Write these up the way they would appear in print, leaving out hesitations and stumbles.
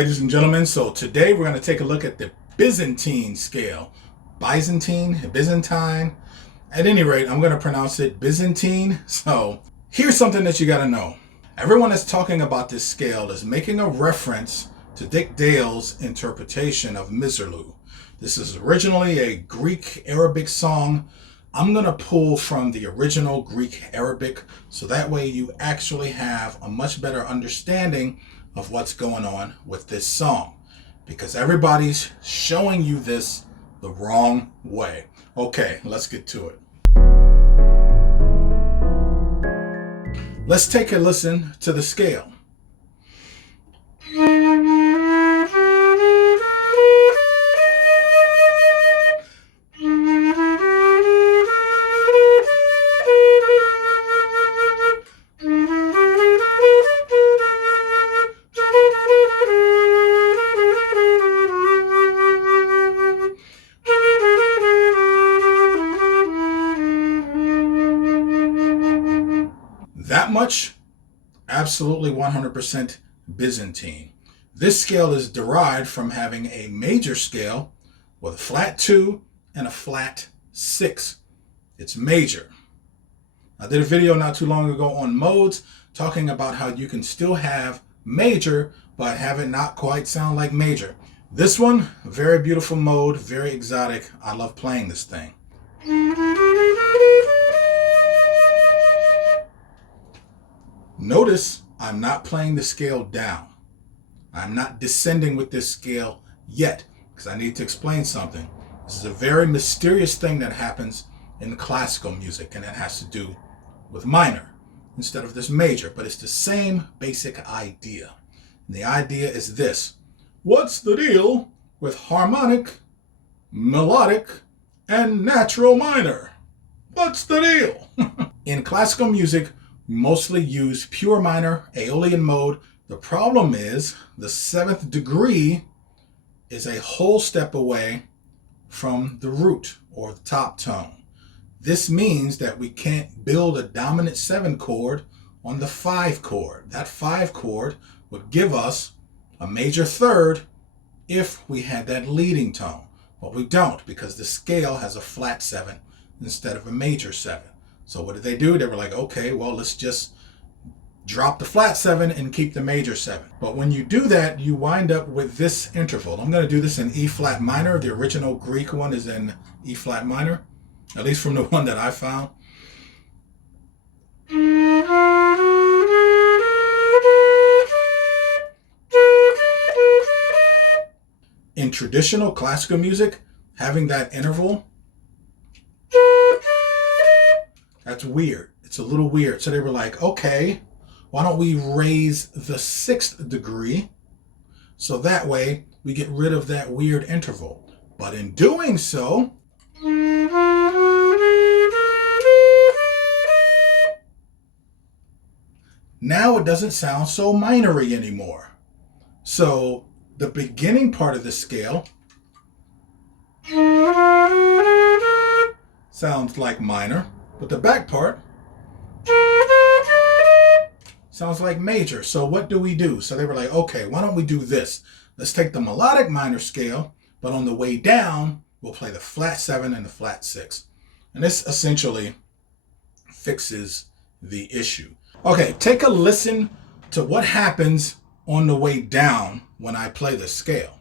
ladies and gentlemen. So today we're going to take a look at the Byzantine scale. Byzantine, Byzantine. At any rate, I'm going to pronounce it Byzantine. So here's something that you got to know. Everyone that's talking about this scale is making a reference to Dick Dale's interpretation of Misirlou. This is originally a Greek Arabic song. I'm going to pull from the original Greek Arabic so that way you actually have a much better understanding of what's going on with this song, because everybody's showing you this the wrong way. Okay, let's get to it. Let's take a listen to the scale. That much, absolutely 100% Byzantine. This scale is derived from having a major scale with a flat 2 and a flat 6. It's major. I did a video not too long ago on modes talking about how you can still have major but have it not quite sound like major. This one, very beautiful mode, very exotic. I love playing this thing. Notice I'm not playing the scale down. I'm not descending with this scale yet because I need to explain something. This is a very mysterious thing that happens in classical music, and it has to do with minor instead of this major, but it's the same basic idea. And the idea is this: what's the deal with harmonic, melodic, and natural minor? What's the deal? In classical music, mostly use pure minor, Aeolian mode. The problem is the 7th degree is a whole step away from the root or the top tone. This means that we can't build a dominant 7 chord on the 5 chord. That 5 chord would give us a major third if we had that leading tone. But we don't, because the scale has a flat 7 instead of a major 7. So what did they do? They were like, okay, well, let's just drop the flat 7 and keep the major 7. But when you do that, you wind up with this interval. I'm going to do this in E flat minor. The original Greek one is in E flat minor, at least from the one that I found. In traditional classical music, having that interval, that's weird. It's a little weird. So they were like, okay, why don't we raise the 6th degree so that way we get rid of that weird interval. But in doing so, now it doesn't sound so minor-y anymore. So the beginning part of the scale sounds like minor, but the back part sounds like major. So what do we do? So they were like, okay, why don't we do this? Let's take the melodic minor scale, but on the way down, we'll play the flat 7 and the flat 6. And this essentially fixes the issue. Okay, take a listen to what happens on the way down when I play the scale.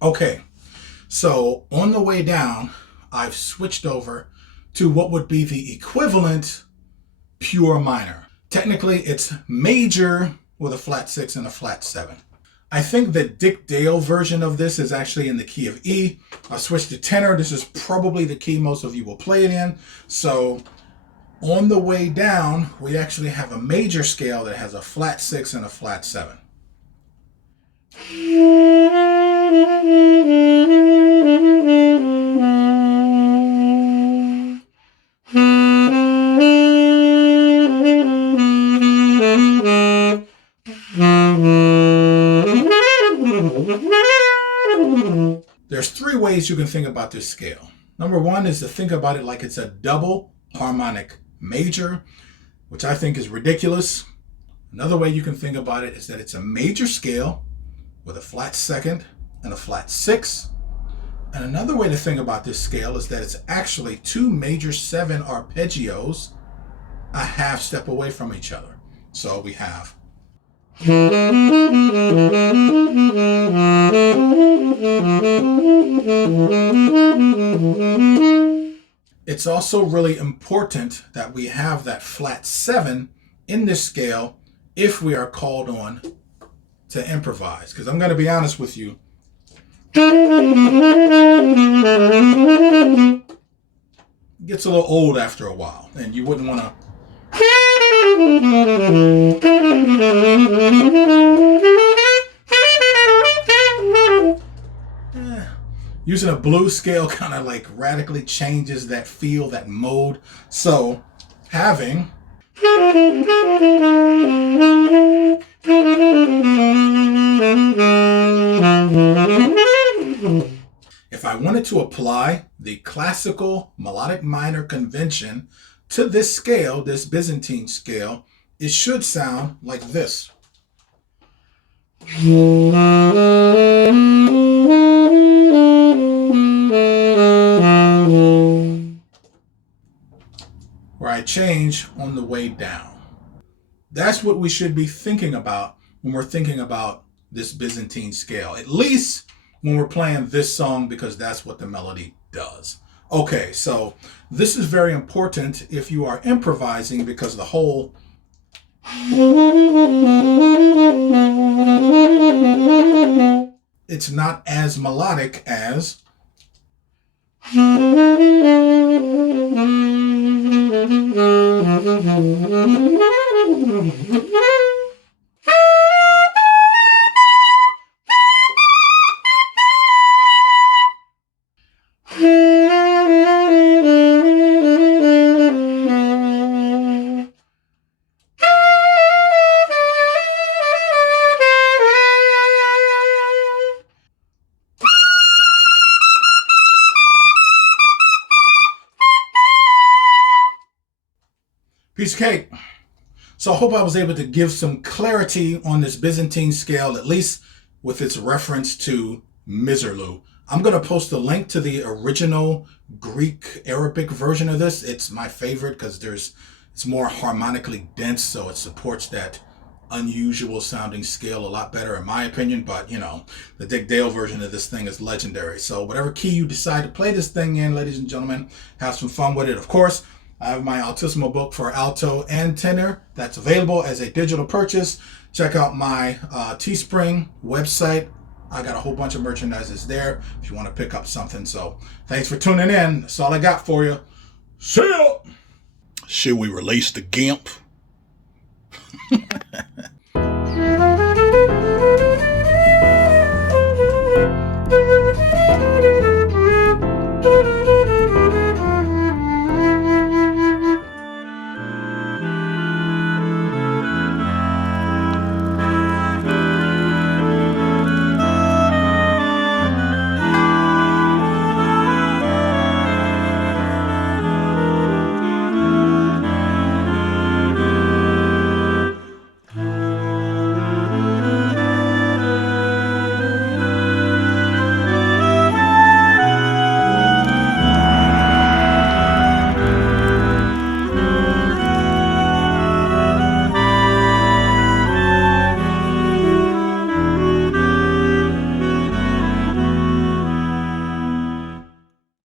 Okay, so on the way down, I've switched over to what would be the equivalent pure minor. Technically, it's major with a flat 6 and a flat 7. I think the Dick Dale version of this is actually in the key of E. I switched to tenor. This is probably the key most of you will play it in. So on the way down, we actually have a major scale that has a flat 6 and a flat 7. ways you can think about this scale. Number one is to think about it like it's a double harmonic major, which I think is ridiculous. Another way you can think about it is that it's a major scale with a flat second and a flat sixth. And another way to think about this scale is that it's actually two major 7 arpeggios a half step away from each other. So we have it's also really important that we have that flat 7 in this scale if we are called on to improvise. Because I'm going to be honest with you, it gets a little old after a while, and you wouldn't want to. Using a blues scale kind of like radically changes that feel, that mode. So having if I wanted to apply the classical melodic minor convention to this scale, this Byzantine scale, it should sound like this. Where I change on the way down. That's what we should be thinking about when we're thinking about this Byzantine scale, at least when we're playing this song, because that's what the melody does. Okay, so this is very important if you are improvising, because the whole it's not as melodic as piece of cake. So I hope I was able to give some clarity on this Byzantine scale, at least with its reference to Misirlou. I'm going to post a link to the original Greek Arabic version of this. It's my favorite because it's more harmonically dense, so it supports that unusual sounding scale a lot better in my opinion. But you know, the Dick Dale version of this thing is legendary. So whatever key you decide to play this thing in, ladies and gentlemen, have some fun with it. Of course, I have my Altissimo book for Alto and Tenor that's available as a digital purchase. Check out my Teespring website. I got a whole bunch of merchandises there if you want to pick up something. So thanks for tuning in. That's all I got for you. See ya! Should we release the GIMP?